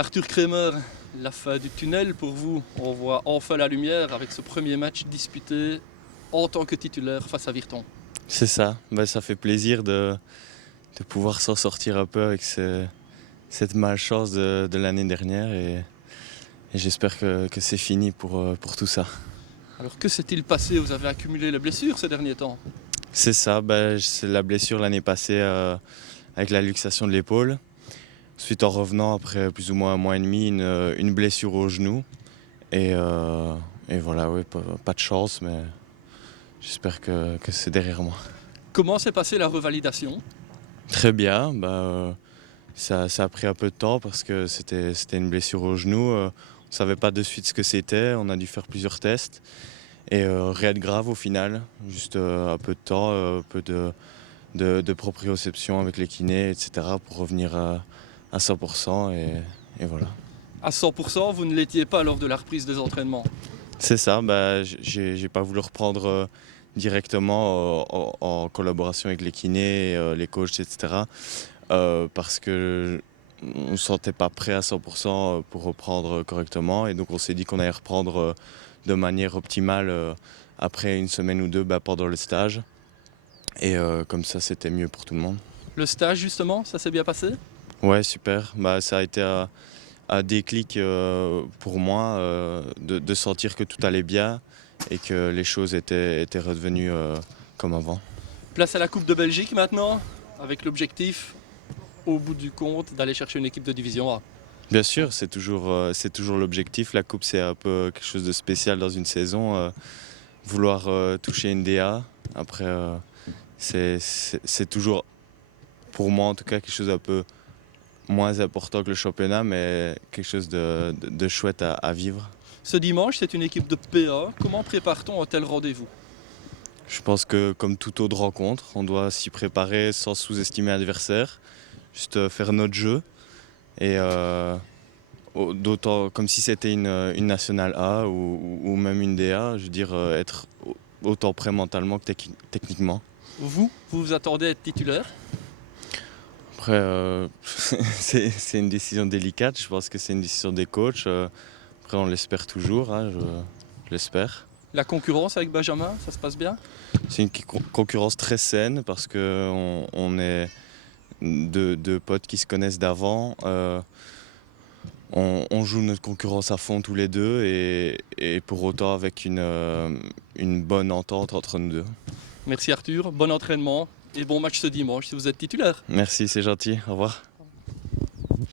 Arthur Kremer, la fin du tunnel pour vous. On voit enfin la lumière avec ce premier match disputé en tant que titulaire face à Virton. C'est ça, ça fait plaisir de pouvoir s'en sortir un peu avec cette malchance de l'année dernière et j'espère que c'est fini pour tout ça. Alors que s'est-il passé? Vous avez accumulé les blessures ces derniers temps. C'est ça, c'est la blessure l'année passée avec la luxation de l'épaule. Ensuite, en revenant après plus ou moins un mois et demi, une blessure au genou. Et voilà, ouais, pas de chance, mais j'espère que c'est derrière moi. Comment s'est passée la revalidation? Très bien, ça a pris un peu de temps parce que c'était une blessure au genou. On ne savait pas de suite ce que c'était, on a dû faire plusieurs tests. Et rien de grave au final, juste un peu de temps, un peu de proprioception avec les kinés, etc. pour revenir à 100% et voilà. À 100%, vous ne l'étiez pas lors de la reprise des entraînements. C'est ça, j'ai pas voulu reprendre directement en collaboration avec les kinés, les coachs, etc. Parce que on ne se sentait pas prêt à 100% pour reprendre correctement et donc on s'est dit qu'on allait reprendre de manière optimale après une semaine ou deux pendant le stage et comme ça c'était mieux pour tout le monde. Le stage justement, ça s'est bien passé? Ouais, super, ça a été un déclic pour moi de sentir que tout allait bien et que les choses étaient redevenues comme avant. Place à la Coupe de Belgique maintenant, avec l'objectif, au bout du compte, d'aller chercher une équipe de division A. Bien sûr, c'est toujours l'objectif. La coupe, c'est un peu quelque chose de spécial dans une saison. Vouloir toucher une DA, après, c'est toujours, pour moi en tout cas, quelque chose un peu moins important que le championnat, mais quelque chose de chouette à vivre. Ce dimanche, c'est une équipe de PA. Comment prépare-t-on un tel rendez-vous? Je pense que comme toute autre rencontre, on doit s'y préparer sans sous-estimer l'adversaire, juste faire notre jeu et d'autant comme si c'était une nationale A ou même une DA, je veux dire être autant prêt mentalement que techniquement. Vous vous attendez à être titulaire? Après, c'est une décision délicate, je pense que c'est une décision des coachs. Après, on l'espère toujours, hein, je l'espère. La concurrence avec Benjamin, ça se passe bien? C'est une concurrence très saine parce qu'on est deux potes qui se connaissent d'avant. On joue notre concurrence à fond tous les deux et pour autant avec une bonne entente entre nous deux. Merci Arthur, bon entraînement et bon match ce dimanche si vous êtes titulaire. Merci, c'est gentil, au revoir.